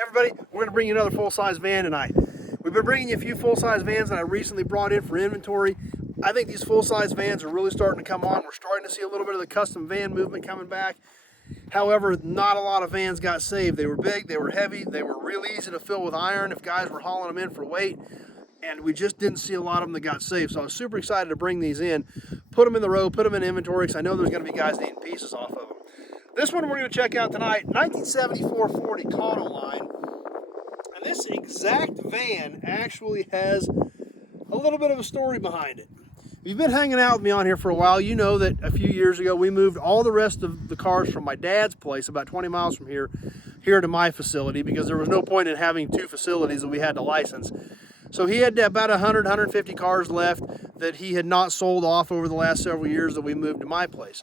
Everybody, we're going to bring you another full-size van tonight. We've been bringing you a few full-size vans that I recently brought in for inventory. I think these full-size vans are really starting to come on. We're starting to see a little bit of the custom van movement coming back. However, not a lot of vans got saved. They were big, they were heavy, they were real easy to fill with iron if guys were hauling them in for weight, and we just didn't see a lot of them that got saved. So I was super excited to bring these in, put them in the road, put them in inventory, because I know there's going to be guys needing pieces off of them. This one we're going to check out tonight, 1974 Ford Econoline. And this exact van actually has a little bit of a story behind it. If you've been hanging out with me on here for a while, you know that a few years ago we moved all the rest of the cars from my dad's place, about 20 miles from here to my facility, because there was no point in having two facilities that we had to license. So he had about 100, 150 cars left that he had not sold off over the last several years that we moved to my place.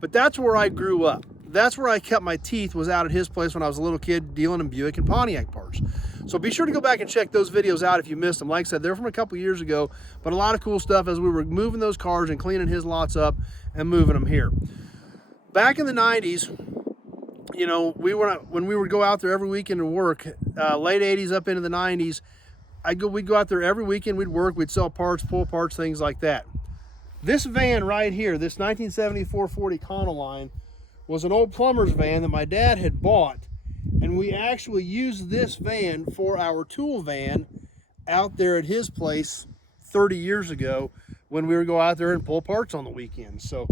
But that's where I grew up. That's where I kept my teeth, was out at his place when I was a little kid dealing in Buick and Pontiac parts. So be sure to go back and check those videos out if you missed them. Like I said, they're from a couple years ago, but a lot of cool stuff as we were moving those cars and cleaning his lots up and moving them here. Back in the 90s, you know, when we would go out there every weekend to work, late 80s up into the 90s, we'd go out there every weekend, we'd work, we'd sell parts, pull parts, things like that. This van right here, this 1974 Ford Econoline, was an old plumber's van that my dad had bought, and we actually used this van for our tool van out there at his place 30 years ago when we would go out there and pull parts on the weekends. So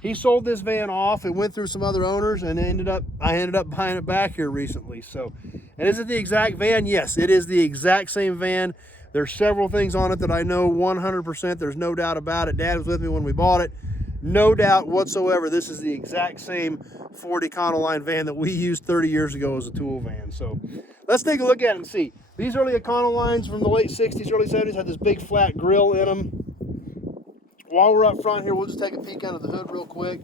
he sold this van off. It went through some other owners, and I ended up buying it back here recently. So, and is it the exact van? Yes, it is the exact same van. There's several things on it that I know 100%. There's no doubt about it. Dad was with me when we bought it. No doubt whatsoever, this is the exact same Ford Econoline van that we used 30 years ago as a tool van. So let's take a look at it and see. These early Econolines from the late 60s, early 70s had this big flat grill in them. While we're up front here, we'll just take a peek under the hood real quick.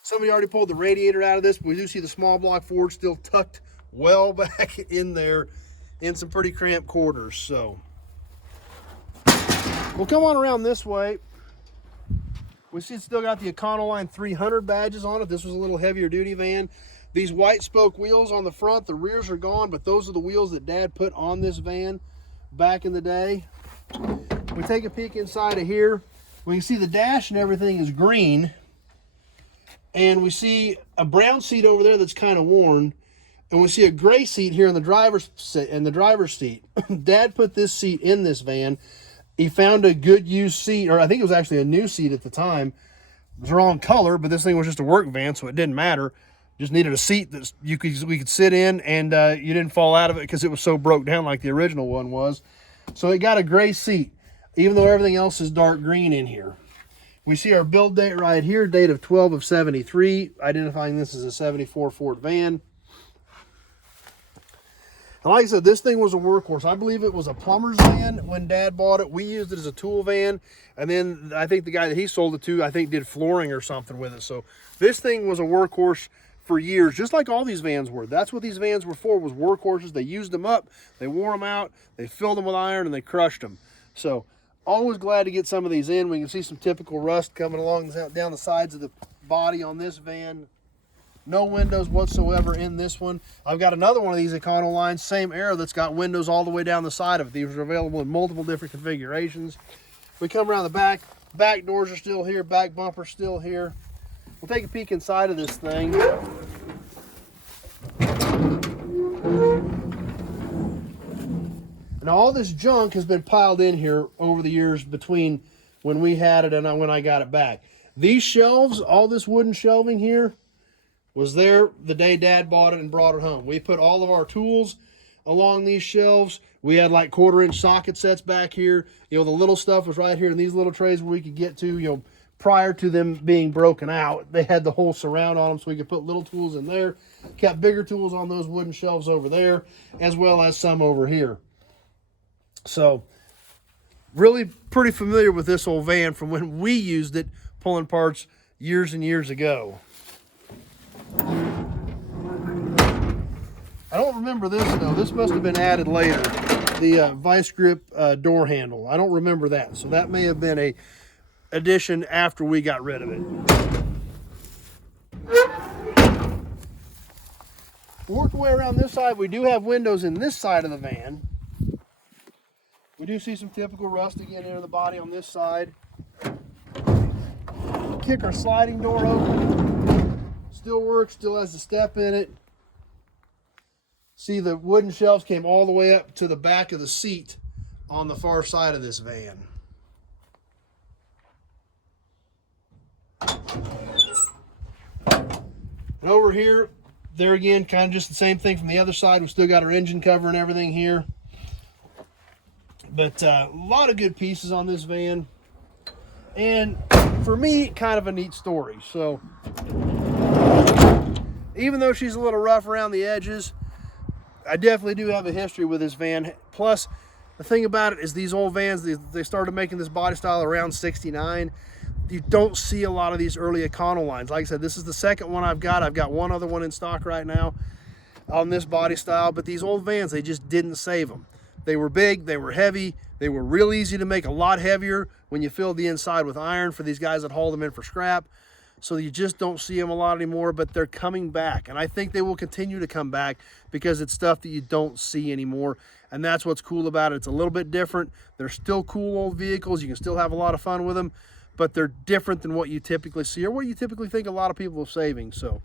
Somebody already pulled the radiator out of this, but we do see the small block Ford still tucked well back in there in some pretty cramped quarters. So we'll come on around this way. We see it's still got the Econoline 300 badges on it. This was a little heavier duty van. These white spoke wheels on the front, the rears are gone, but those are the wheels that Dad put on this van back in the day. We take a peek inside of here. We can see the dash and everything is green. And we see a brown seat over there that's kind of worn. And we see a gray seat here in the driver's seat. Dad put this seat in this van. He found a good used seat, or I think it was actually a new seat at the time. It was the wrong color, but this thing was just a work van, so it didn't matter. Just needed a seat that we could sit in, and you didn't fall out of it because it was so broke down like the original one was. So it got a gray seat, even though everything else is dark green in here. We see our build date right here, date of 12 of 73, identifying this as a 74 Ford van. And like I said, this thing was a workhorse. I believe it was a plumber's van when Dad bought it. We used it as a tool van. And then I think the guy that he sold it to, I think, did flooring or something with it. So this thing was a workhorse for years, just like all these vans were. That's what these vans were for, was workhorses. They used them up, they wore them out, they filled them with iron, and they crushed them. So always glad to get some of these in. We can see some typical rust coming along down the sides of the body on this van. No windows whatsoever in this one. I've got another one of these Econolines, same era, that's got windows all the way down the side of it. These are available in multiple different configurations. We come around the back. Back doors are still here. Back bumper's still here. We'll take a peek inside of this thing. Now all this junk has been piled in here over the years between when we had it and when I got it back. These shelves, all this wooden shelving here, was there the day Dad bought it and brought it home. We put all of our tools along these shelves. We had like 1/4-inch socket sets back here. You know, the little stuff was right here in these little trays where we could get to, you know, prior to them being broken out. They had the whole surround on them, so we could put little tools in there. Kept bigger tools on those wooden shelves over there, as well as some over here. So really pretty familiar with this old van from when we used it pulling parts years and years ago. I don't remember this though. This must have been added later. The vice grip door handle. I don't remember that. So that may have been a addition after we got rid of it. Work our way around this side. We do have windows in this side of the van. We do see some typical rust again into the body on this side. Kick our sliding door open. Still works, still has the step in it. See, the wooden shelves came all the way up to the back of the seat on the far side of this van. And over here, there again, kind of just the same thing from the other side. We still got our engine cover and everything here. But a lot of good pieces on this van. And for me, kind of a neat story. So, even though she's a little rough around the edges, I definitely do have a history with this van. Plus, the thing about it is these old vans, they started making this body style around 69. You don't see a lot of these early Econolines. Like I said, this is the second one I've got. I've got one other one in stock right now on this body style. But these old vans, they just didn't save them. They were big, they were heavy, they were real easy to make, a lot heavier when you filled the inside with iron for these guys that haul them in for scrap. So you just don't see them a lot anymore, but they're coming back. And I think they will continue to come back because it's stuff that you don't see anymore. And that's what's cool about it. It's a little bit different. They're still cool old vehicles. You can still have a lot of fun with them, but they're different than what you typically see or what you typically think a lot of people are saving. So,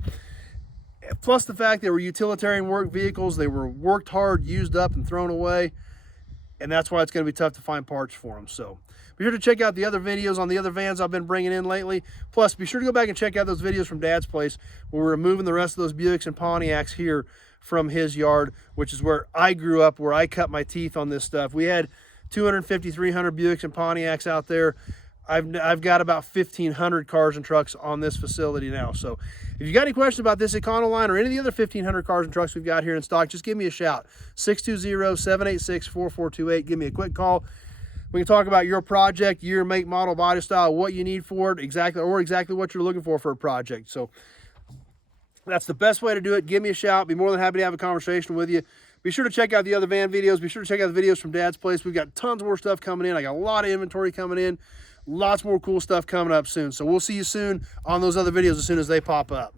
plus the fact they were utilitarian work vehicles. They were worked hard, used up, and thrown away. And that's why it's going to be tough to find parts for them. So be sure to check out the other videos on the other vans I've been bringing in lately. Plus, be sure to go back and check out those videos from Dad's place where we're removing the rest of those Buicks and Pontiacs here from his yard, which is where I grew up, where I cut my teeth on this stuff. We had 250, 300 Buicks and Pontiacs out there. I've got about 1,500 cars and trucks on this facility now. So if you got any questions about this Econoline or any of the other 1,500 cars and trucks we've got here in stock, just give me a shout. 620-786-4428. Give me a quick call. We can talk about your project, year, make, model, body style, what you need for it, exactly what you're looking for a project. So that's the best way to do it. Give me a shout. Be more than happy to have a conversation with you. Be sure to check out the other van videos. Be sure to check out the videos from Dad's place. We've got tons more stuff coming in. I got a lot of inventory coming in. Lots more cool stuff coming up soon. So we'll see you soon on those other videos as soon as they pop up.